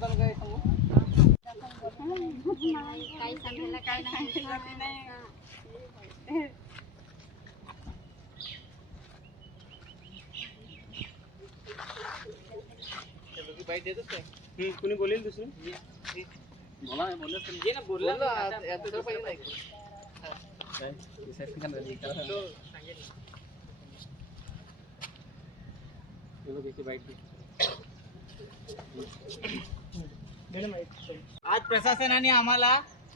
लावताना काय सांगू काही सांगायला काय नाही बाईट देतच काय हम्म, कुणी बोलेल दुसरं बोला बोलत घे ना बोलला याची बाईट. आज प्रशासनाने आम्हाला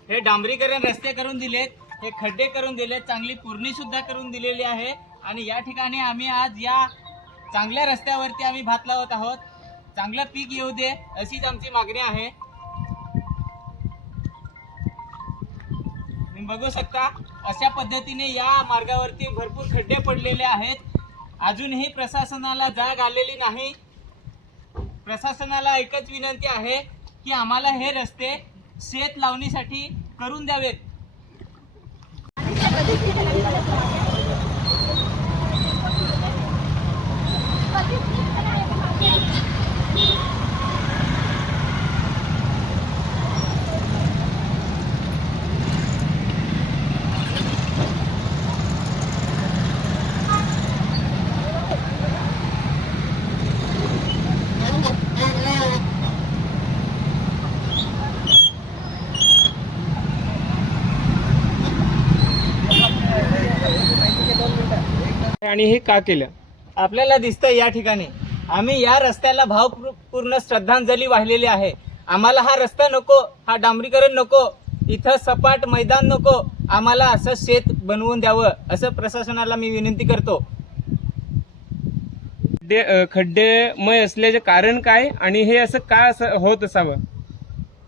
हे डांबरीकरण रस्ते करून दिलेत हे खड्डे करून दिलेत चांगली पुरणी सुद्धा करून दिलेली आहे. आणि या ठिकाणी आम्ही आज या चांगल्या रस्त्यावरती आम्ही भात लावत आहोत. चांगलं पीक येऊ दे अशीच आमची मागणी आहे. बघू शकता अशा पद्धतीने या मार्गावरती भरपूर खड्डे पडलेले आहेत. अजूनही प्रशासनाला जाग आलेली नाही. प्रशासनाला एकच विनंती आहे की आम्हाला हे रस्ते शेत लावणीसाठी करून द्यावेत. आणि हे का केलं? आपल्याला दिसतंय या ठिकाणी. आम्ही या रस्त्याला भावपूर्ण श्रद्धांजली वाहिलेली आहे. आम्हाला हा रस्ता नको हा डांबरीकरण नको इथं सपाट मैदान नको आम्हाला असं शेत बनवून द्यावं असं प्रशासनाला मी विनंती करतो. खड्डे खड्डेमय असल्याचे कारण काय आणि हे असं का असं होत असावं?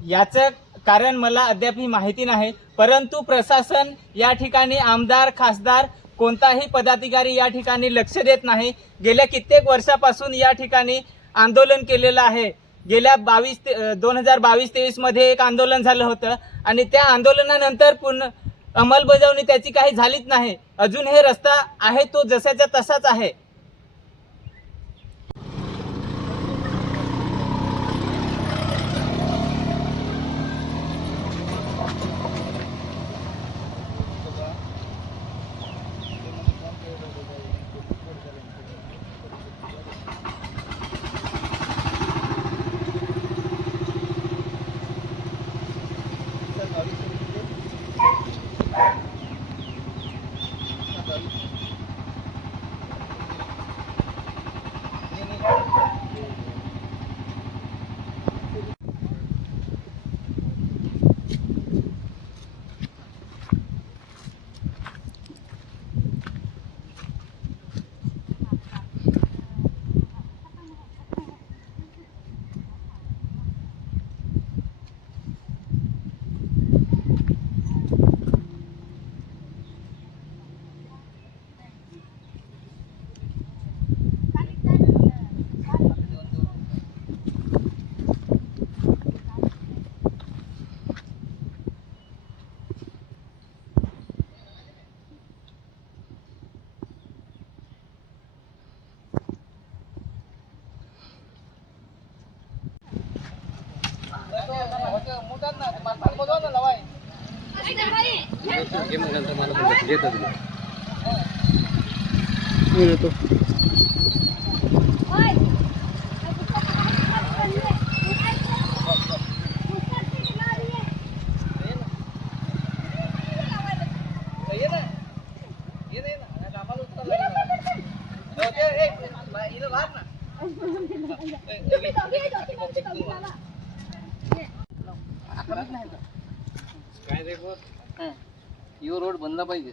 याचं कारण मला अद्याप माहिती नाही परंतु प्रशासन या ठिकाणी आमदार खासदार कोणताही पदाधिकारी या ठिकाणी लक्ष देत नाही. गेल्या कित्येक वर्षापासून या ठिकाणी आंदोलन केलेलं आहे. गेल्या बावीस ते दोन हजार बावीस तेवीसमध्ये एक आंदोलन झालं होतं आणि त्या आंदोलनानंतर पूर्ण अंमलबजावणी त्याची काही झालीच नाही. अजून हे रस्ता आहे तो जसाचा तसाच आहे. घे मग नंतर मला पण देतो तुला. ये ना ये नाही ना कामाला उतरायला लागेल. जाऊ दे, ए, इथं बाहेर ना. काय रे बोल? यो रोड बनला पाहिजे.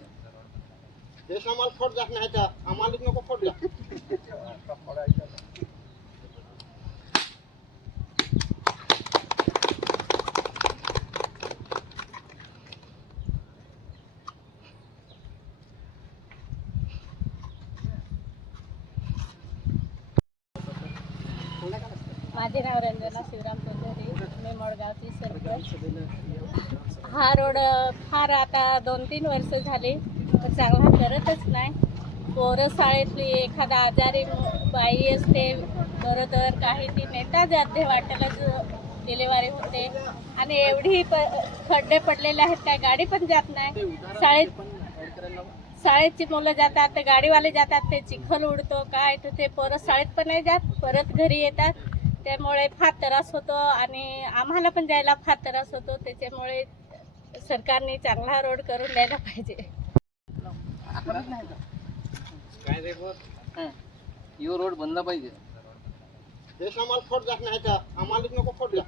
देश आम्हाला फोड जात नाही आम्हालाच नको फोड. माझे नाव रंजना शिवराम चौधरी मी मडगावची सरपंच हा रोड फार आता दोन तीन वर्ष झाले तर चांगला करतच नाही. पोरं शाळेतली एखादा आजारी बाई असते बरं तर काही ती नेता जाते वाटेला डिलेवारी होते. आणि एवढी प खड्डे पडलेले आहेत काय गाडी पण जात नाही. शाळेत शाळेची मुलं जातात ते गाडीवाले जातात ते चिखल उडतो काय तर ते परत शाळेत पण नाही जात परत घरी येतात. त्यामुळे फार त्रास होतो आणि आम्हाला पण जायला फार त्रास होतो. त्याच्यामुळे सरकारने चांगला रोड करून द्यायला पाहिजे. यो रोड बंद पाहिजे. देश आम्हाला फोड जात नाही तर आम्हाला नको फोड